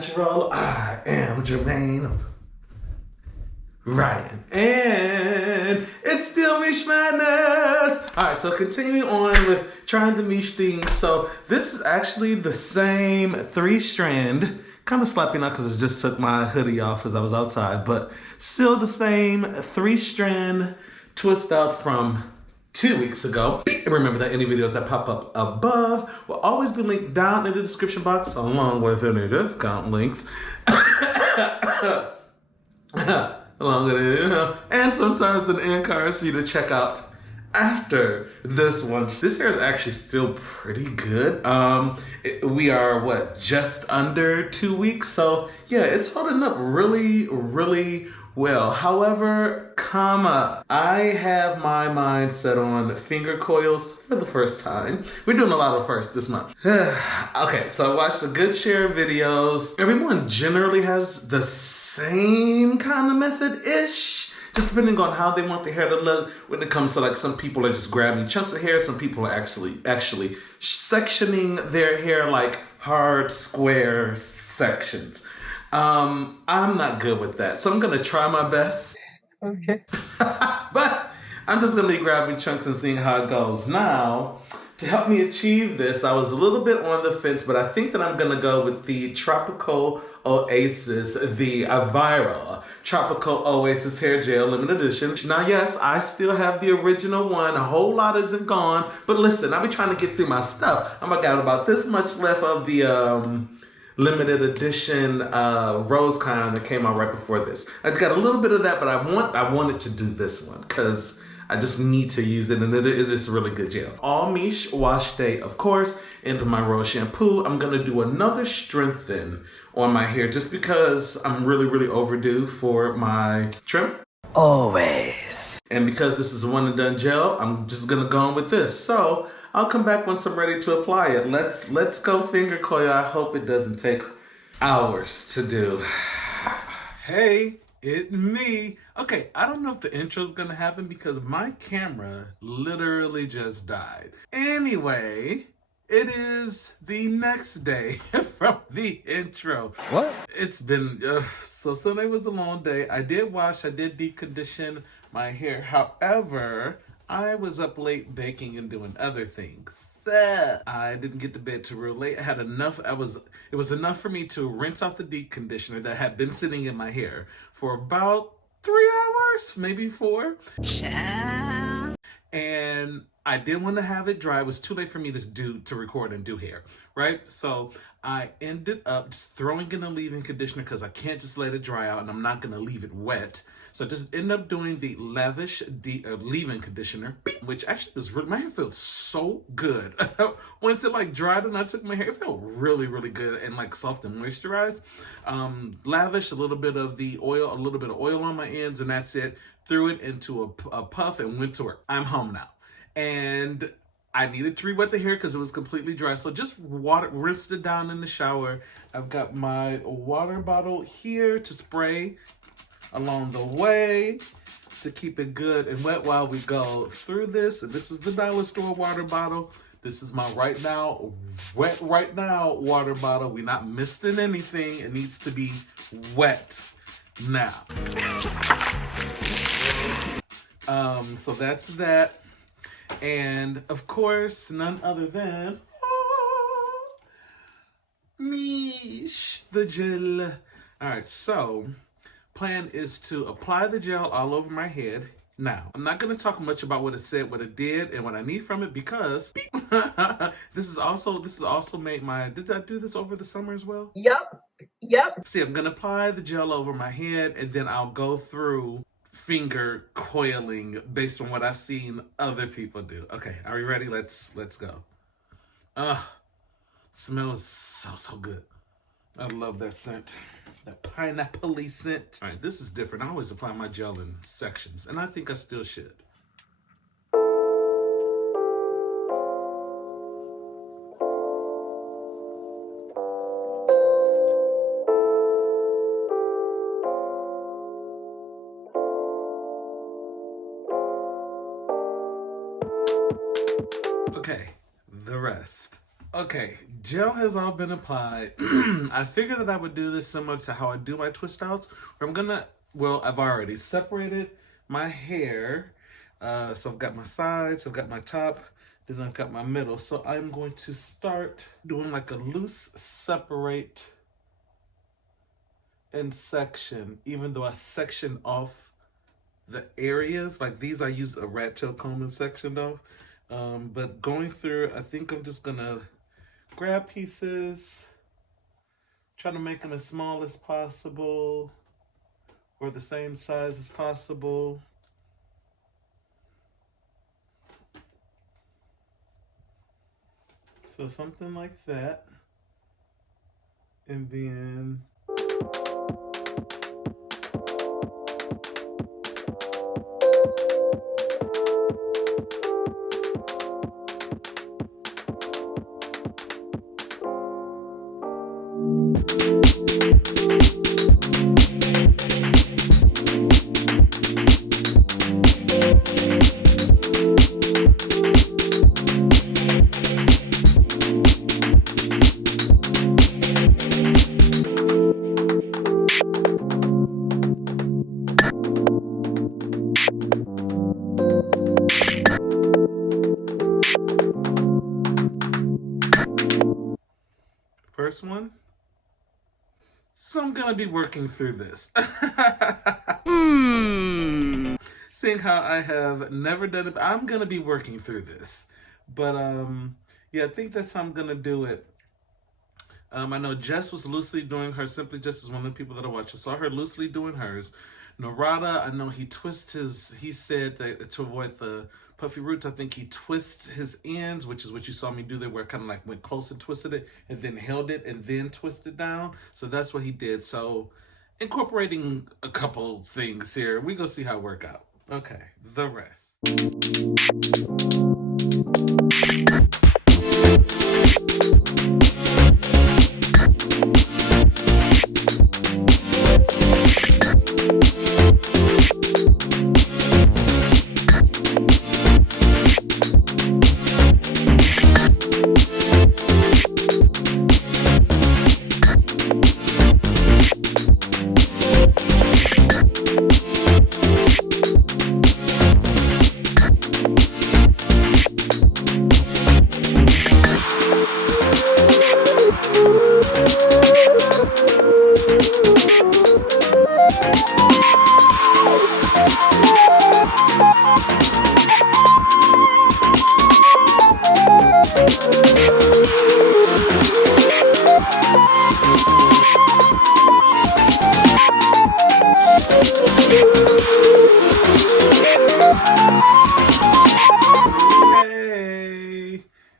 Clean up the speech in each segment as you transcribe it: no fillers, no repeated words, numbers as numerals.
OnlyOnyNatural. I am Jermaine Ryan. And it's still Miche Madness. Alright, so continuing on with trying the Miche things. So this is actually the same 3-strand. Kind of slapping out because I just took my hoodie off because I was outside. But still the same 3-strand twist out from 2 weeks ago. Remember that any videos that pop up above will always be linked down in the description box along with any discount links. Along with it, and sometimes an end cards for you to check out after this one. This hair is actually still pretty good. We are what, just under 2 weeks, so yeah, it's holding up really well. However, I have my mind set on finger coils for the first time. We're doing a lot of firsts this month. Okay, so I watched a good share of videos. Everyone generally has the same kind of method-ish, just depending on how they want the hair to look. When it comes to, like, some people are just grabbing chunks of hair, some people are actually sectioning their hair like hard square sections. I'm not good with that, so I'm gonna try my best. Okay. But I'm just gonna be grabbing chunks and seeing how it goes. Now, to help me achieve this, I was a little bit on the fence, but I think that I'm gonna go with the Tropical Oasis, the viral Tropical Oasis Hair Gel Limited Edition. Now, yes, I still have the original one. A whole lot isn't gone, but listen, I've been trying to get through my stuff. I got about this much left of the limited edition rose kind that came out right before this. I got a little bit of that, but I wanted to do this one because I just need to use it, and it is a really good gel. All Miche wash day, of course, into my rose shampoo. I'm gonna do another strengthen on my hair just because I'm really overdue for my trim. Always. And because this is a one and done gel, I'm just gonna go on with this. So I'll come back once I'm ready to apply it. Let's go finger coil. I hope it doesn't take hours to do. Hey, it's me. Okay, I don't know if the intro's gonna happen because my camera literally just died. Anyway, it is the next day from the intro. What? It's been, so Sunday was a long day. I did wash, I did deep condition my hair. However, I was up late baking and doing other things. I didn't get to bed too real late. I had enough, it was enough for me to rinse out the deep conditioner that had been sitting in my hair for about 3 hours, maybe 4. And I didn't want to have it dry. It was too late for me to record and do hair, right? So I ended up just throwing in a leave-in conditioner because I can't just let it dry out and I'm not going to leave it wet. So I just ended up doing the lavish leave-in conditioner, which actually was really, my hair feels so good. Once it like dried and I took my hair, it felt really good and like soft and moisturized. Lavish, a little bit of oil on my ends, and that's it. Threw it into a puff and went to work. I'm home now. And I needed to re-wet the hair because it was completely dry. So just rinsed it down in the shower. I've got my water bottle here to spray along the way to keep it good and wet while we go through this. And this is the dollar store water bottle. This is my wet right now water bottle. We're not misting anything. It needs to be wet now. So that's that. And of course, none other than Miche, the gel. All right, so plan is to apply the gel all over my head. Now, I'm not going to talk much about what it said, what it did, and what I need from it because this is also made did I do this over the summer as well? Yep. See, I'm going to apply the gel over my head, and then I'll go through finger coiling based on what I've seen other people do. Okay, are we ready? Let's go. Smells so good. I love that scent. That pineapple-y scent. All right, this is different. I always apply my gel in sections, and I think I still should. Okay, the rest. Okay, gel has all been applied. I figured that I would do this similar to how I do my twist outs. Where I'm gonna, well, I've already separated my hair. So I've got my sides, I've got my top, then I've got my middle. So I'm going to start doing like a loose separate and section, even though I section off the areas. Like these I use a rat tail comb and sectioned off. But going through, I think I'm just gonna grab pieces, try to make them as small as possible or the same size as possible. So something like that. And then first one. So I'm gonna be working through this. Seeing how I have never done it, I'm gonna be working through this. But yeah, I think that's how I'm gonna do it. I know Jess was loosely doing her Simply Just as one of the people that I watched. I saw her loosely doing hers. Narada, I know he he said that to avoid the puffy roots, I think he twists his ends, which is what you saw me do there, where I kind of like went close and twisted it and then held it and then twisted down. So that's what he did. So incorporating a couple things here, we go see how it work out. Okay, the rest.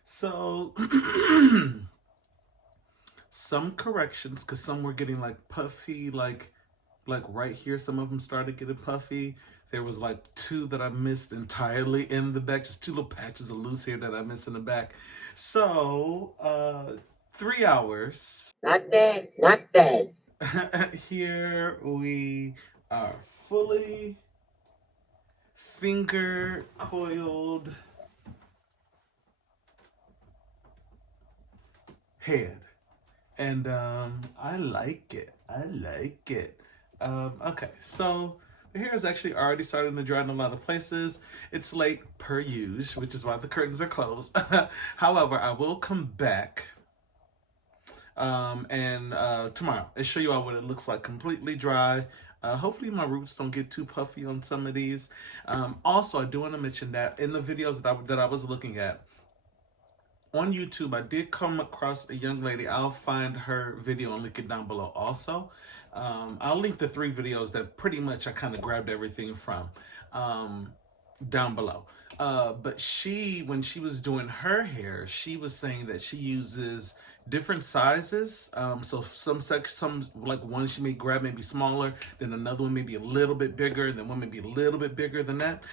So some corrections, because some were getting like puffy, like right here. Some of them started getting puffy. There was like two that I missed entirely in the back, just two little patches of loose hair that I missed in the back. So 3 hours. Not bad, not bad. Here we are fully finger coiled head. And I like it. I like it. Okay, so the hair is actually already starting to dry in a lot of places. It's late per usual, which is why the curtains are closed. However, I will come back tomorrow and show you all what it looks like completely dry. Hopefully my roots don't get too puffy on some of these. Also, I do want to mention that in the videos that I was looking at, on YouTube, I did come across a young lady. I'll find her video and link it down below also. I'll link the 3 videos that pretty much I kind of grabbed everything from down below. But when she was doing her hair, she was saying that she uses different sizes. So some like one she may grab maybe smaller, then another one may be a little bit bigger, then one may be a little bit bigger than that,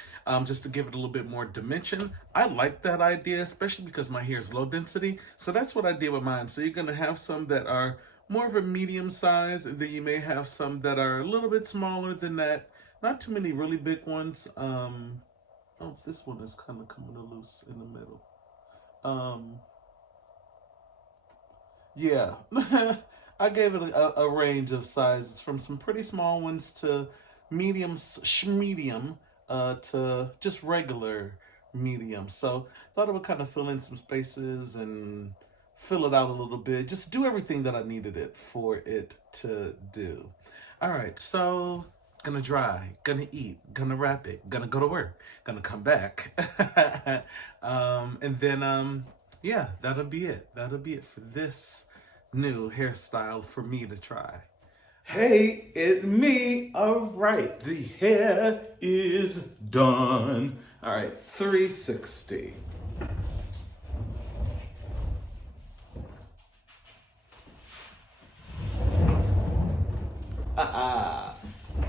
just to give it a little bit more dimension. I like that idea, especially because my hair is low density. So that's what I did with mine. So you're gonna have some that are more of a medium size, and then you may have some that are a little bit smaller than that. Not too many really big ones. Oh, this one is kind of coming loose in the middle. yeah, I gave it a range of sizes from some pretty small ones to medium, to just regular medium. So thought it would kind of fill in some spaces and fill it out a little bit. Just do everything that I needed it for it to do. All right, so gonna dry, gonna eat, gonna wrap it, gonna go to work, gonna come back. And then, yeah, that'll be it. That'll be it for this new hairstyle for me to try. Hey, it's me. All right, the hair is done. All right, 360.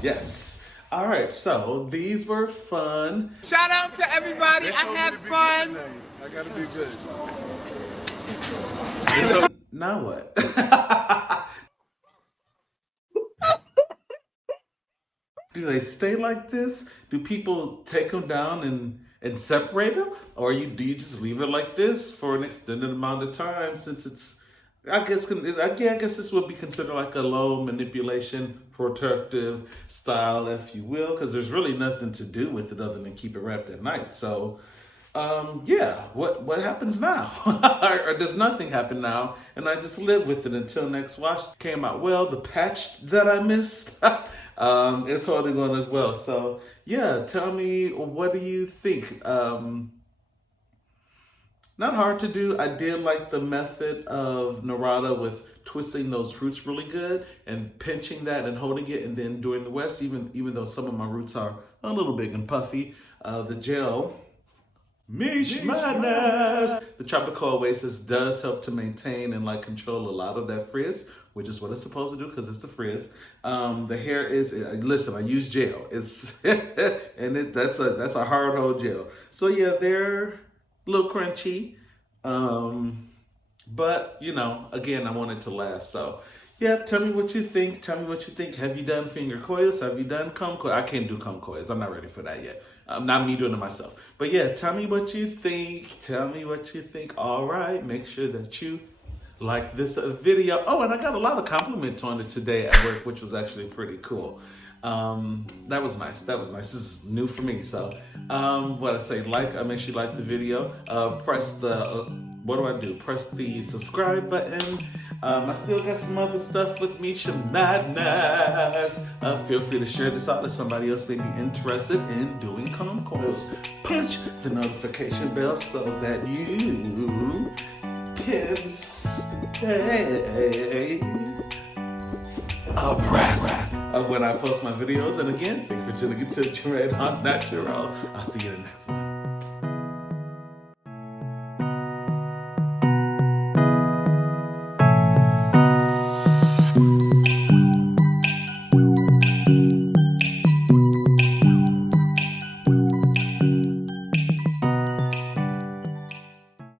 Yes. All right, so these were fun. Shout out to everybody. I had fun. I gotta be good. Now what? Do they stay like this? Do people take them down and separate them? Or do you just leave it like this for an extended amount of time since it's, I guess this would be considered like a low manipulation, protective style, if you will, because there's really nothing to do with it other than keep it wrapped at night. So, yeah, what happens now? Or does nothing happen now, and I just live with it until next wash? Came out well. The patch that I missed is holding on as well. So, yeah, tell me, what do you think? Not hard to do. I did like the method of Narada with twisting those roots really good and pinching that and holding it, and then doing the rest, even though some of my roots are a little big and puffy. The gel, Miche Madness, the Tropical Oasis does help to maintain and like control a lot of that frizz, which is what it's supposed to do because it's the frizz. The hair is, listen, I use gel. It's and that's a hard hold gel. So yeah, they're a little crunchy, but you know, again, I want it to last. So yeah, tell me what you think. Tell me what you think. Have you done finger coils? Have you done comb coils? I can't do comb coils. I'm not ready for that yet. Not me doing it myself. But yeah, tell me what you think. Tell me what you think. All right, make sure that you like this video. Oh, and I got a lot of compliments on it today at work, which was actually pretty cool. That was nice. That was nice. This is new for me. So, what I say, make sure you like the video. Press the, what do I do? Press the subscribe button. I still got some other stuff with Miche Madness. Feel free to share this out if somebody else may be interested in doing comb coils. Punch the notification bell so that you can stay abreast of when I post my videos. And again, thanks for tuning into JermaineAuNatural. I'll see you in the next one.